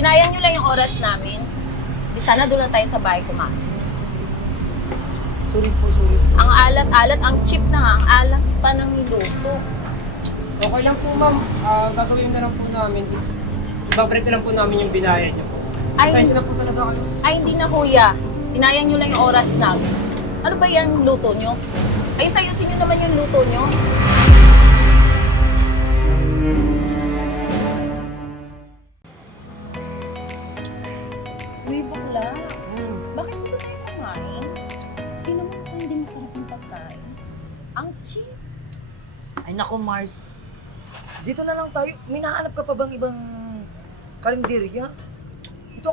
Sinayang nyo lang yung oras namin. Di sana doon lang tayo sa bahay kumain. Sorry po, sorry po. Ang alat-alat, ang cheap na nga, ang alat pa ng niluto. Okay lang po, ma'am. Gagawin na lang po namin is ibabalik na lang po namin yung binayad niyo po. Pasensya na po talaga kayo. Ay, hindi na kuya. Sinayang nyo lang yung oras namin. Ano ba yung luto nyo? Ay, sayusin nyo naman yung luto nyo. Uy, bakla. Bakit ito tayo kumain? Hindi naman hindi masarap yung pagkain. Ang cheap. Ay nako, Mars. Dito na lang tayo. May nahanap ka pa bang ibang karinderya? Ito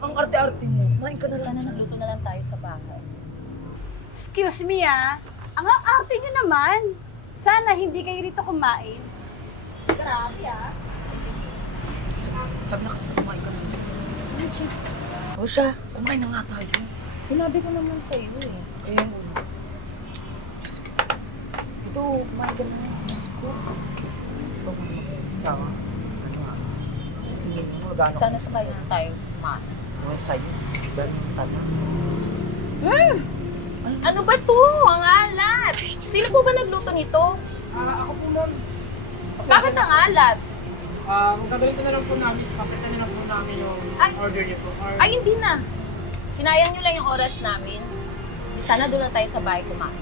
ang arte-arte mo. Kumain ka na lang. Sana nagluto na lang tayo sa bahay. Excuse me ang arte nyo naman. Sana hindi kayo rito kumain. Grabe Sabi na kasi kumain ka na lang. Ang cheap. O siya, kumain na nga tayo. Sinabi ko naman sa iyo eh. Ayan. Ito, kumain ka na. Diyos ko. Ikaw mo naman sa hingin mo, gano'n. Sana sabay na tayo kumain. Ano sa'yo? Gano'n tala. Ano ba to? Ang alat! Sino po ba nagluto nito? Ako po, ma'am. Bakit ang alat? Ang gagawin ko na lang po namin is kapitan na lang po namin yung Ay. order niyo po. Ay, hindi na. Sinayang nyo lang yung oras namin. Di sana doon lang tayo sa bahay kumain.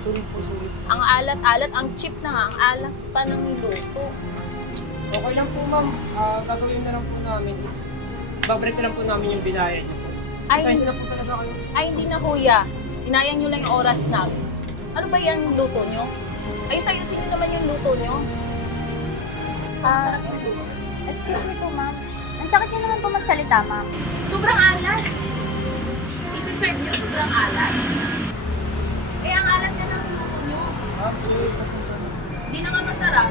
Sorry po, sorry po. Ang alat-alat, ang cheap na nga, ang alat pa ng niluto. Okay lang po, ma'am. Gagawin na lang po namin is ibabalik na lang po namin yung binayad niyo po. Ay, Pasensya na po talaga kayo. ay, hindi na kuya. Sinayang nyo lang yung oras namin. Ano ba yung luto nyo? Ay, sayusin nyo naman yung luto nyo. Masarap yung luto. Excuse me po, ma'am. Ang sakit nyo naman po magsalita, ma'am. Sobrang alat. Isi-serve nyo, sobrang alat. Eh, ang alat na ng luto nyo. Ma'am, sorry. Pasensya na. Hindi na nga masarap.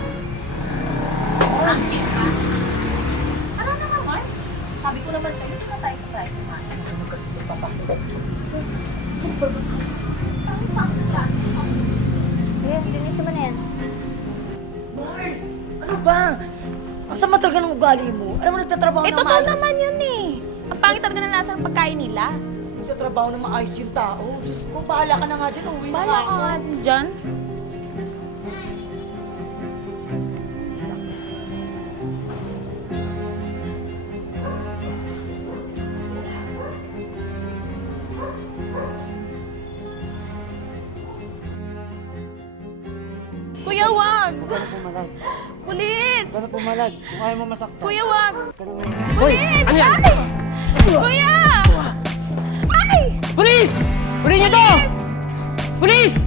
Ang cheap pa. Ano na nga, Mars? Sabi ko naman sa'yo, hindi na tayo sa bahay kumain. Ano kasi sa papakulat? Sige, linisin mo na yan. Mars! Ano ba? Masama talaga ng ugali mo. Alam mo, nagtatrabaho Eh, na totoo maayos. naman yun eh. Ang pangit talaga ng lasa ng pagkain nila. Nagtatrabaho na maayos yung tao. Diyos ko, bahala ka na nga dyan. Uwi na Bahala nga ka ako. nga din dyan. Kuya, wag! Gano'n pumalag. Pulis! Gano'n pumalag. Kung ayaw mo masaktan. Kuya, wag! Hoy! Ano yan? Ay! Kuya! Ay! Police! Huli niyo to! Police!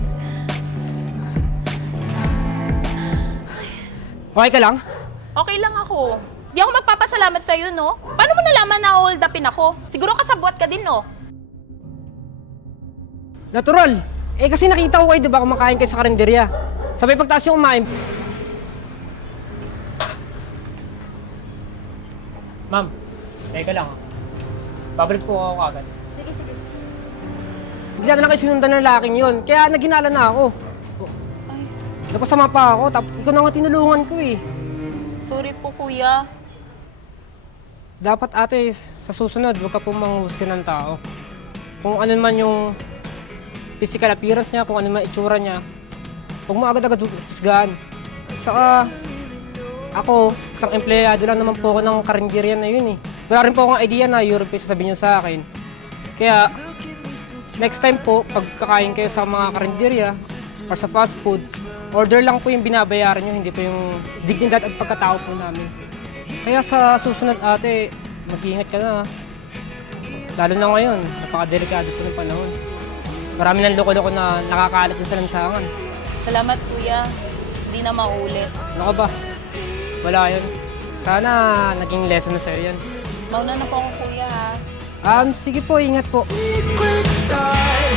Okay ka lang? Okay lang ako. Di ako magpapasalamat sa'yo, no? Paano mo nalaman na hold upin ako? Siguro kasabwat ka din, no? Natural. Eh kasi nakita ko kayo, di ba, kumakain kayo sa karinderya. Sabay pagtaas yung kumain. Ma'am, teka lang. Babalik po ako agad. Sige, sige. Bigla na lang kayo sinundan ng laking yun. Kaya naginala na ako. Ay, Napasama pa ako, tapos ikaw na nga tinulungan ko eh. sorry po, kuya. Dapat ate, sa susunod, huwag ka po manghusga ng tao. Kung ano man yung physical appearance niya, kung ano man itsura niya, huwag mo agad-agad husgahan. Saka, ako, isang empleyado lang naman po ako ng karinderya na yun eh. Wala rin po akong idea na Europe yung sasabihin niyo sa akin. Kaya, next time po, pag kakain kayo sa mga karinderya or sa fast food, order lang po yung binabayaran nyo, hindi po yung dignidad at pagkatao po namin. Kaya sa susunod ate, mag-iingat ka na. Lalo na ngayon, napakadelikado po ng panahon. Marami ng loko-loko na nakakalat din sa lansangan. Salamat, kuya. Di na maulit. Ano ka ba? Wala yun. Sana naging lesson na sa'yo yan. Mauna na po ako, kuya, ha? Sige po, ingat po. Secret style.